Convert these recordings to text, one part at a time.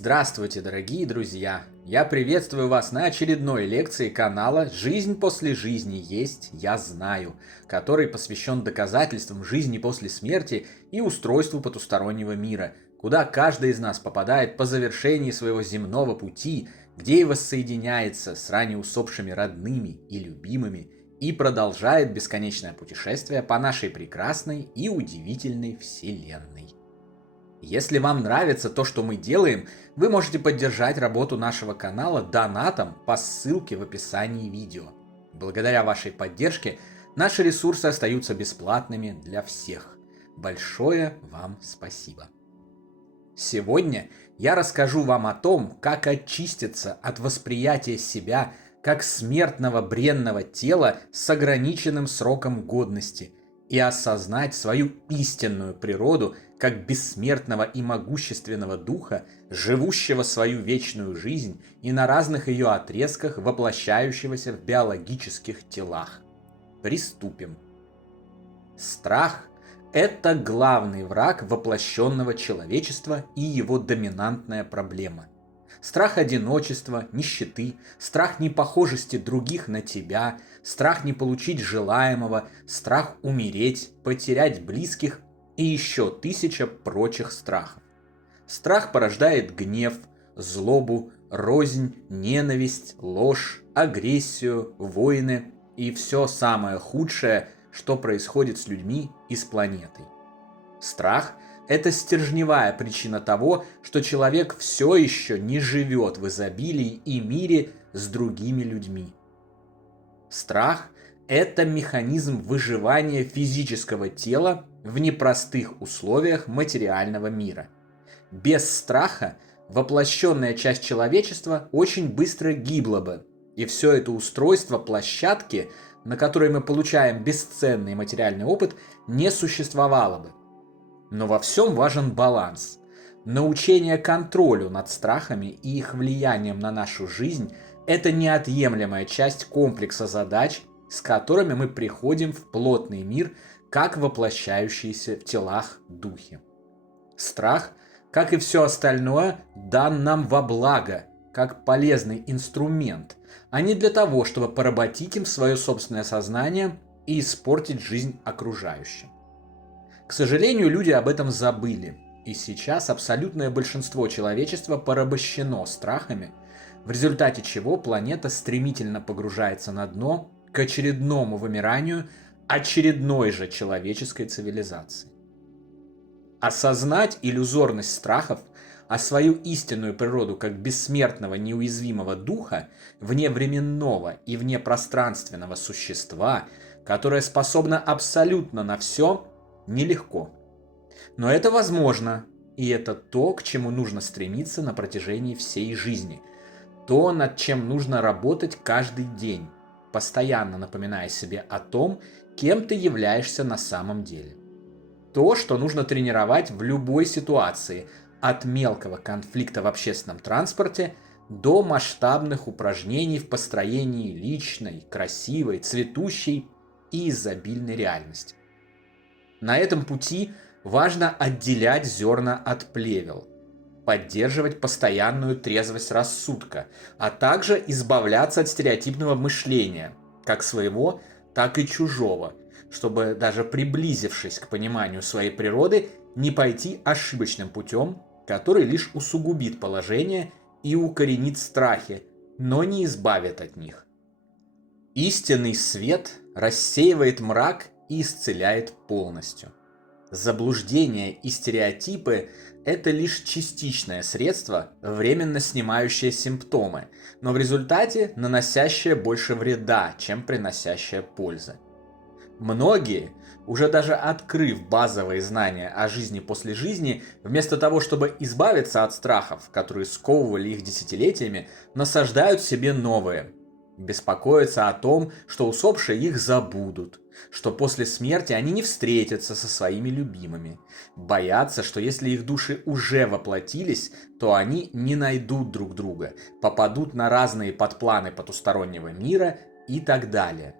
Здравствуйте, дорогие друзья! Я приветствую вас на очередной лекции канала «Жизнь после жизни есть, я знаю», который посвящен доказательствам жизни после смерти и устройству потустороннего мира, куда каждый из нас попадает по завершении своего земного пути, где и воссоединяется с ранее усопшими родными и любимыми и продолжает бесконечное путешествие по нашей прекрасной и удивительной Вселенной. Если вам нравится то, что мы делаем, вы можете поддержать работу нашего канала донатом по ссылке в описании видео. Благодаря вашей поддержке наши ресурсы остаются бесплатными для всех. Большое вам спасибо. Сегодня я расскажу вам о том, как очиститься от восприятия себя как смертного бренного тела с ограниченным сроком годности и осознать свою истинную природу как бессмертного и могущественного духа, живущего свою вечную жизнь и на разных ее отрезках воплощающегося в биологических телах. Приступим. Страх – это главный враг воплощенного человечества и его доминантная проблема. Страх одиночества, нищеты, страх непохожести других на тебя, страх не получить желаемого, страх умереть, потерять близких и еще 1000 прочих страхов. Страх порождает гнев, злобу, рознь, ненависть, ложь, агрессию, войны и все самое худшее, что происходит с людьми и с планетой. Страх – это стержневая причина того, что человек все еще не живет в изобилии и мире с другими людьми. Страх – это механизм выживания физического тела в непростых условиях материального мира. Без страха воплощенная часть человечества очень быстро гибла бы, и все это устройство площадки, на которой мы получаем бесценный материальный опыт, не существовало бы. Но во всем важен баланс. Научение контролю над страхами и их влиянием на нашу жизнь – это неотъемлемая часть комплекса задач, с которыми мы приходим в плотный мир, как воплощающиеся в телах духи. Страх, как и все остальное, дан нам во благо, как полезный инструмент, а не для того, чтобы поработить им свое собственное сознание и испортить жизнь окружающим. К сожалению, люди об этом забыли, и сейчас абсолютное большинство человечества порабощено страхами, в результате чего планета стремительно погружается на дно к очередному вымиранию очередной же человеческой цивилизации. Осознать иллюзорность страхов, а свою истинную природу как бессмертного неуязвимого духа, вневременного и внепространственного существа, которое способно абсолютно на все, нелегко. Но это возможно, и это то, к чему нужно стремиться на протяжении всей жизни. То, над чем нужно работать каждый день, постоянно напоминая себе о том, кем ты являешься на самом деле. То, что нужно тренировать в любой ситуации, от мелкого конфликта в общественном транспорте до масштабных упражнений в построении личной, красивой, цветущей и изобильной реальности. На этом пути важно отделять зерна от плевел, поддерживать постоянную трезвость рассудка, а также избавляться от стереотипного мышления, как своего, так и чужого, чтобы даже приблизившись к пониманию своей природы, не пойти ошибочным путем, который лишь усугубит положение и укоренит страхи, но не избавит от них. Истинный свет рассеивает мрак и исцеляет полностью. Заблуждения и стереотипы – это лишь частичное средство, временно снимающее симптомы, но в результате наносящее больше вреда, чем приносящее пользы. Многие, уже даже открыв базовые знания о жизни после жизни, вместо того, чтобы избавиться от страхов, которые сковывали их десятилетиями, насаждают себе новые. Беспокоятся о том, что усопшие их забудут, что после смерти они не встретятся со своими любимыми. Боятся, что если их души уже воплотились, то они не найдут друг друга, попадут на разные подпланы потустороннего мира и так далее.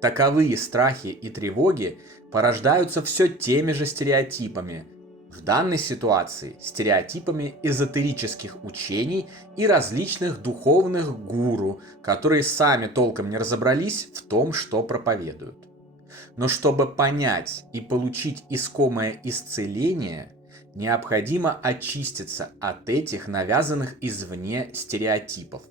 Таковые страхи и тревоги порождаются все теми же стереотипами, В данной ситуации стереотипами эзотерических учений и различных духовных гуру, которые сами толком не разобрались в том, что проповедуют. Но чтобы понять и получить искомое исцеление, необходимо очиститься от этих навязанных извне стереотипов.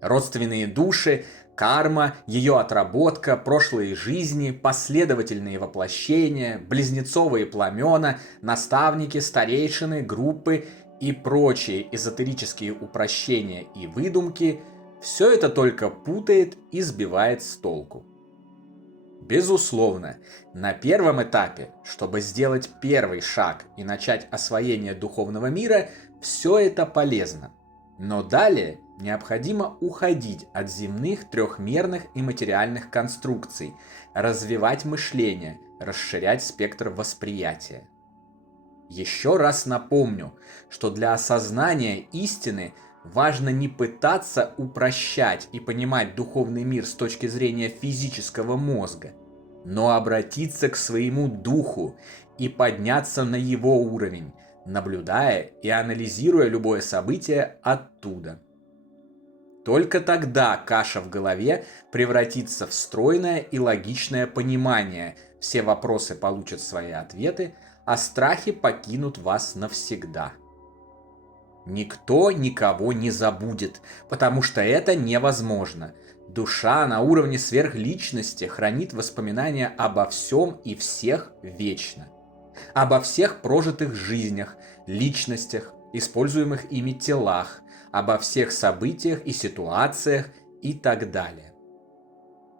Родственные души, карма, ее отработка, прошлые жизни, последовательные воплощения, близнецовые пламена, наставники, старейшины, группы и прочие эзотерические упрощения и выдумки – все это только путает и сбивает с толку. Безусловно, на первом этапе, чтобы сделать первый шаг и начать освоение духовного мира, все это полезно. Но далее необходимо уходить от земных трехмерных и материальных конструкций, развивать мышление, расширять спектр восприятия. Еще раз напомню, что для осознания истины важно не пытаться упрощать и понимать духовный мир с точки зрения физического мозга, но обратиться к своему духу и подняться на его уровень, наблюдая и анализируя любое событие оттуда. Только тогда каша в голове превратится в стройное и логичное понимание, все вопросы получат свои ответы, а страхи покинут вас навсегда. Никто никого не забудет, потому что это невозможно. Душа на уровне сверхличности хранит воспоминания обо всем и всех вечно. Обо всех прожитых жизнях, личностях, используемых ими телах, обо всех событиях и ситуациях и так далее.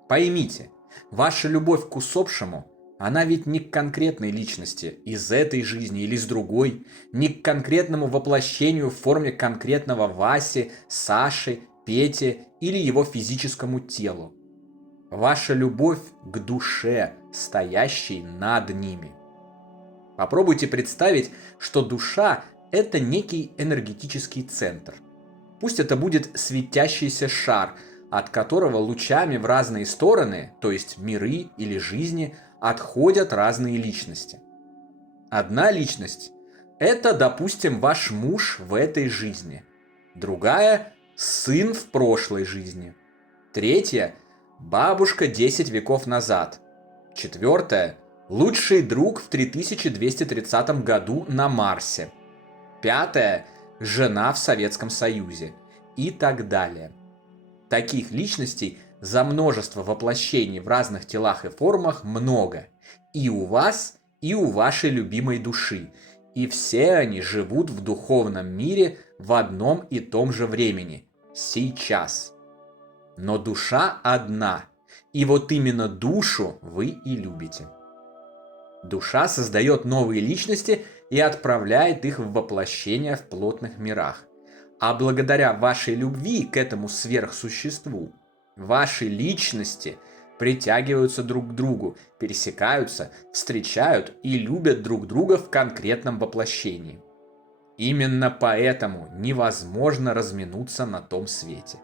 Поймите, ваша любовь к усопшему, она ведь не к конкретной личности из этой жизни или из другой, не к конкретному воплощению в форме конкретного Васи, Саши, Пети или его физическому телу. Ваша любовь к душе, стоящей над ними. Попробуйте представить, что душа – это некий энергетический центр. Пусть это будет светящийся шар, от которого лучами в разные стороны, то есть миры или жизни, отходят разные личности. Одна личность – это, допустим, ваш муж в этой жизни. Другая – сын в прошлой жизни. Третья – бабушка 10 веков назад. Четвертая – лучший друг в 3230 году на Марсе. Пятая – жена в Советском Союзе. И так далее. Таких личностей за множество воплощений в разных телах и формах много. И у вас, и у вашей любимой души. И все они живут в духовном мире в одном и том же времени. Сейчас. Но душа одна. И вот именно душу вы и любите. Душа создает новые личности и отправляет их в воплощение в плотных мирах. А благодаря вашей любви к этому сверхсуществу, ваши личности притягиваются друг к другу, пересекаются, встречают и любят друг друга в конкретном воплощении. Именно поэтому невозможно разминуться на том свете.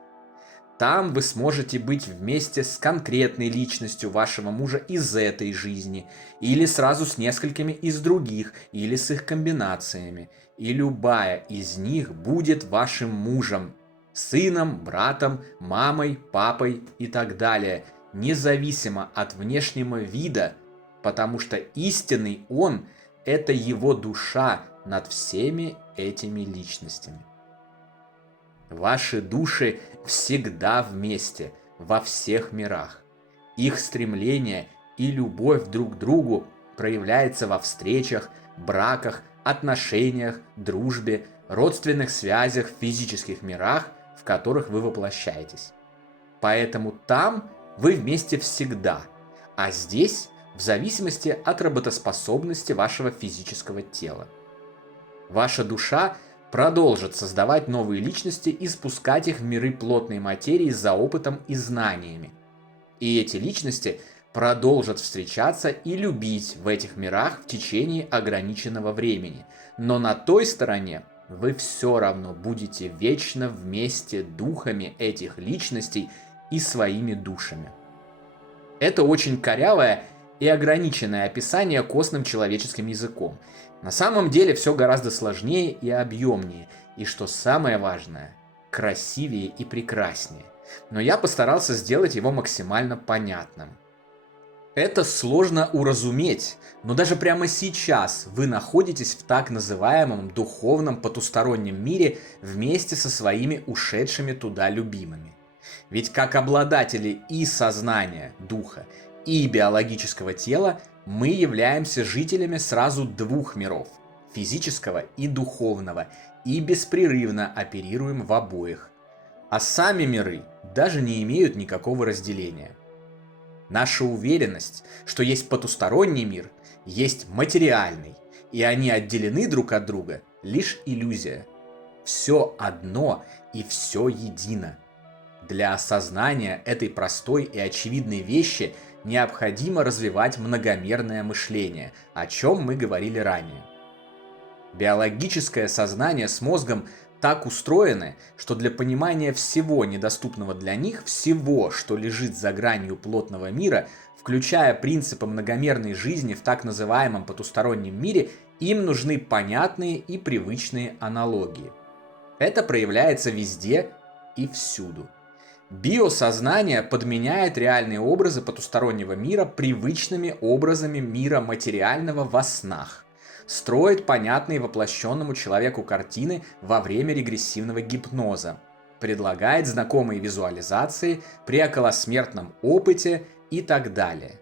Там вы сможете быть вместе с конкретной личностью вашего мужа из этой жизни, или сразу с несколькими из других, или с их комбинациями. И любая из них будет вашим мужем, сыном, братом, мамой, папой и так далее, независимо от внешнего вида, потому что истинный он – это его душа над всеми этими личностями. Ваши души всегда вместе, во всех мирах. Их стремление и любовь друг к другу проявляется во встречах, браках, отношениях, дружбе, родственных связях в физических мирах, в которых вы воплощаетесь. Поэтому там вы вместе всегда, а здесь в зависимости от работоспособности вашего физического тела. Ваша душа продолжит создавать новые личности и спускать их в миры плотной материи за опытом и знаниями. И эти личности продолжат встречаться и любить в этих мирах в течение ограниченного времени. Но на той стороне вы все равно будете вечно вместе духами этих личностей и своими душами. Это очень корявая и ограниченное описание костным человеческим языком. На самом деле все гораздо сложнее и объемнее, и что самое важное, красивее и прекраснее. Но я постарался сделать его максимально понятным. Это сложно уразуметь, но даже прямо сейчас вы находитесь в так называемом духовном потустороннем мире вместе со своими ушедшими туда любимыми. Ведь как обладатели и сознания, духа, и биологического тела, мы являемся жителями сразу двух миров – физического и духовного, и беспрерывно оперируем в обоих. А сами миры даже не имеют никакого разделения. Наша уверенность, что есть потусторонний мир, есть материальный, и они отделены друг от друга, лишь иллюзия. Все одно и все едино. Для осознания этой простой и очевидной вещи необходимо развивать многомерное мышление, о чем мы говорили ранее. Биологическое сознание с мозгом так устроены, что для понимания всего недоступного для них, всего, что лежит за гранью плотного мира, включая принципы многомерной жизни в так называемом потустороннем мире, им нужны понятные и привычные аналогии. Это проявляется везде и всюду. Биосознание подменяет реальные образы потустороннего мира привычными образами мира материального во снах. Строит понятные воплощенному человеку картины во время регрессивного гипноза. Предлагает знакомые визуализации при околосмертном опыте и так далее.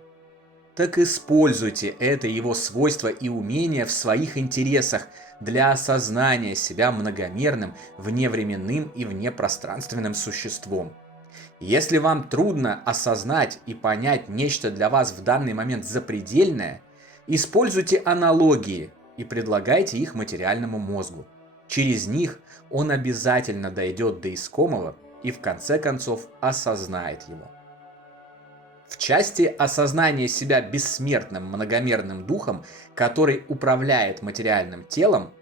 Так используйте это его свойство и умение в своих интересах для осознания себя многомерным, вневременным и внепространственным существом. Если вам трудно осознать и понять нечто для вас в данный момент запредельное, используйте аналогии и предлагайте их материальному мозгу. Через них он обязательно дойдет до искомого и в конце концов осознает его. В части осознания себя бессмертным многомерным духом, который управляет материальным телом,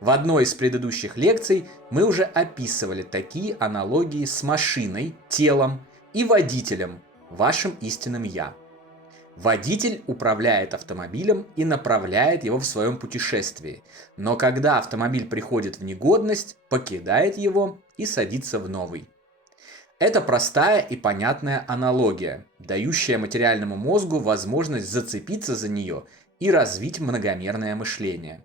в одной из предыдущих лекций мы уже описывали такие аналогии с машиной, телом и водителем, вашим истинным «я». Водитель управляет автомобилем и направляет его в своем путешествии, но когда автомобиль приходит в негодность, покидает его и садится в новый. Это простая и понятная аналогия, дающая материальному мозгу возможность зацепиться за нее и развить многомерное мышление.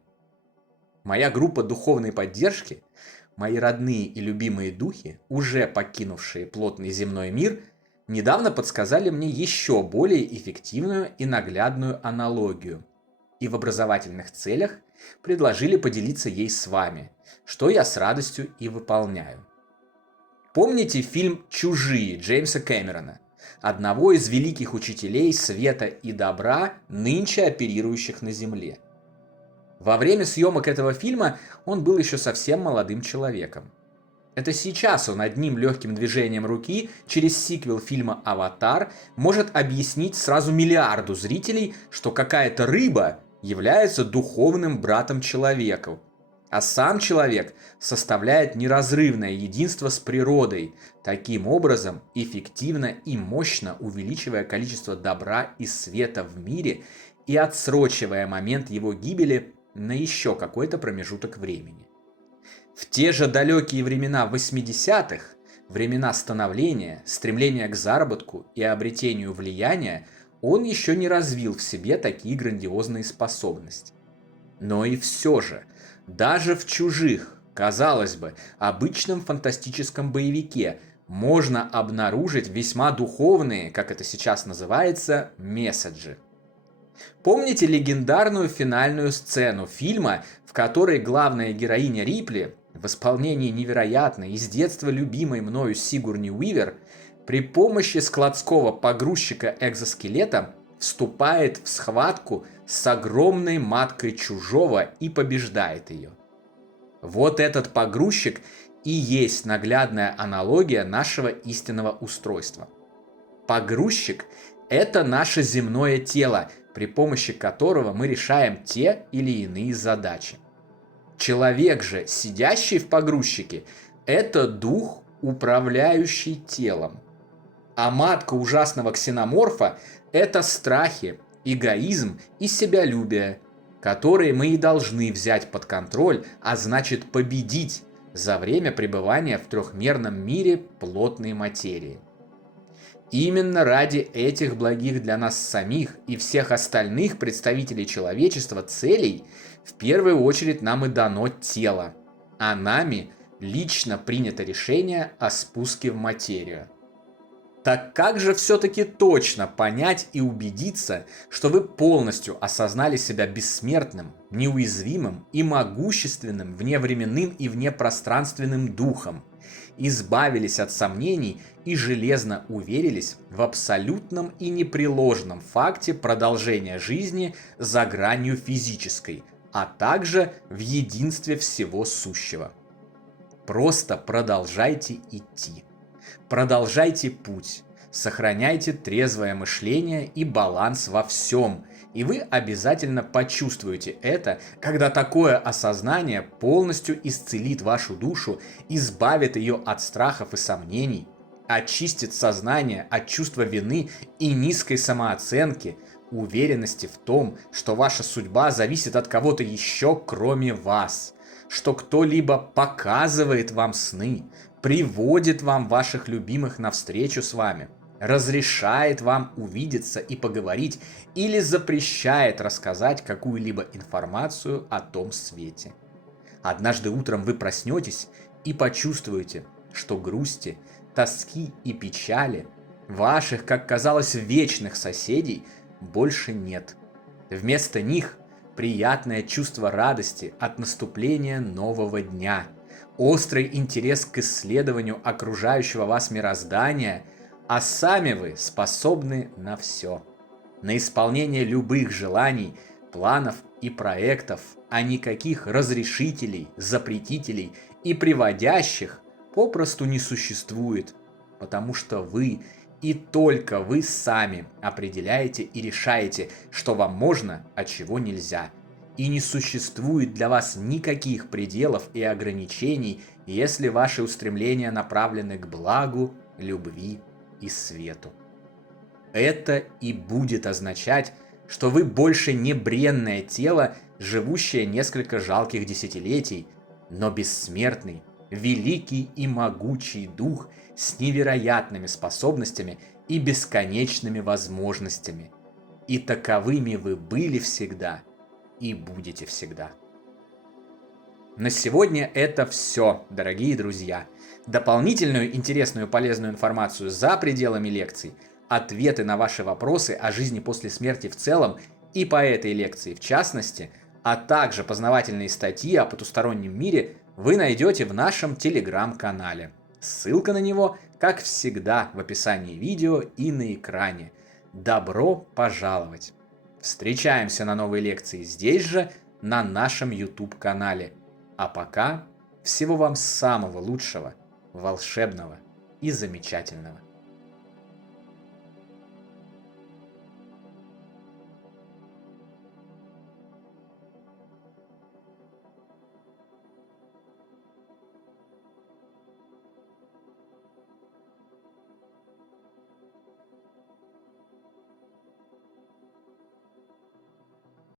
Моя группа духовной поддержки, мои родные и любимые духи, уже покинувшие плотный земной мир, недавно подсказали мне еще более эффективную и наглядную аналогию, и в образовательных целях предложили поделиться ей с вами, что я с радостью и выполняю. Помните фильм «Чужие» Джеймса Кэмерона, одного из великих учителей света и добра, нынче оперирующих на Земле? Во время съемок этого фильма он был еще совсем молодым человеком. Это сейчас он одним легким движением руки через сиквел фильма «Аватар» может объяснить сразу миллиарду зрителей, что какая-то рыба является духовным братом человеку, а сам человек составляет неразрывное единство с природой, таким образом эффективно и мощно увеличивая количество добра и света в мире и отсрочивая момент его гибели на еще какой-то промежуток времени. В те же далекие времена 80-х, времена становления, стремления к заработку и обретению влияния, он еще не развил в себе такие грандиозные способности. Но и все же, даже в «Чужих», казалось бы, обычном фантастическом боевике, можно обнаружить весьма духовные, как это сейчас называется, месседжи. Помните легендарную финальную сцену фильма, в которой главная героиня Рипли, в исполнении невероятной и с детства любимой мною Сигурни Уивер, при помощи складского погрузчика экзоскелета вступает в схватку с огромной маткой чужого и побеждает ее? Вот этот погрузчик и есть наглядная аналогия нашего истинного устройства. Погрузчик – это наше земное тело, при помощи которого мы решаем те или иные задачи. Человек же, сидящий в погрузчике, это дух, управляющий телом. А матка ужасного ксеноморфа – это страхи, эгоизм и себялюбие, которые мы и должны взять под контроль, а значит победить за время пребывания в трехмерном мире плотной материи. Именно ради этих благих для нас самих и всех остальных представителей человечества целей в первую очередь нам и дано тело, а нами лично принято решение о спуске в материю. Так как же все-таки точно понять и убедиться, что вы полностью осознали себя бессмертным, неуязвимым и могущественным вневременным и внепространственным духом, избавились от сомнений и железно уверились в абсолютном и непреложном факте продолжения жизни за гранью физической, а также в единстве всего сущего? Просто продолжайте идти. Продолжайте путь, сохраняйте трезвое мышление и баланс во всем, и вы обязательно почувствуете это, когда такое осознание полностью исцелит вашу душу, избавит ее от страхов и сомнений, очистит сознание от чувства вины и низкой самооценки, уверенности в том, что ваша судьба зависит от кого-то еще, кроме вас, что кто-либо показывает вам сны, приводит вам ваших любимых навстречу с вами, разрешает вам увидеться и поговорить или запрещает рассказать какую-либо информацию о том свете. Однажды утром вы проснетесь и почувствуете, что грусти, тоски и печали, ваших, как казалось, вечных соседей, больше нет. Вместо них приятное чувство радости от наступления нового дня, острый интерес к исследованию окружающего вас мироздания, а сами вы способны на все. На исполнение любых желаний, планов и проектов, а никаких разрешителей, запретителей и приводящих попросту не существует, потому что вы и только вы сами определяете и решаете, что вам можно, а чего нельзя. И не существует для вас никаких пределов и ограничений, если ваши устремления направлены к благу, любви и свету. Это и будет означать, что вы больше не бренное тело, живущее несколько жалких десятилетий, но бессмертный, великий и могучий дух с невероятными способностями и бесконечными возможностями. И таковыми вы были всегда и будете всегда. На сегодня это все, дорогие друзья. Дополнительную интересную и полезную информацию за пределами лекций, ответы на ваши вопросы о жизни после смерти в целом и по этой лекции в частности, а также познавательные статьи о потустороннем мире вы найдете в нашем телеграм-канале. Ссылка на него, как всегда, в описании видео и на экране. Добро пожаловать! Встречаемся на новой лекции здесь же, на нашем YouTube-канале. А пока всего вам самого лучшего, волшебного и замечательного.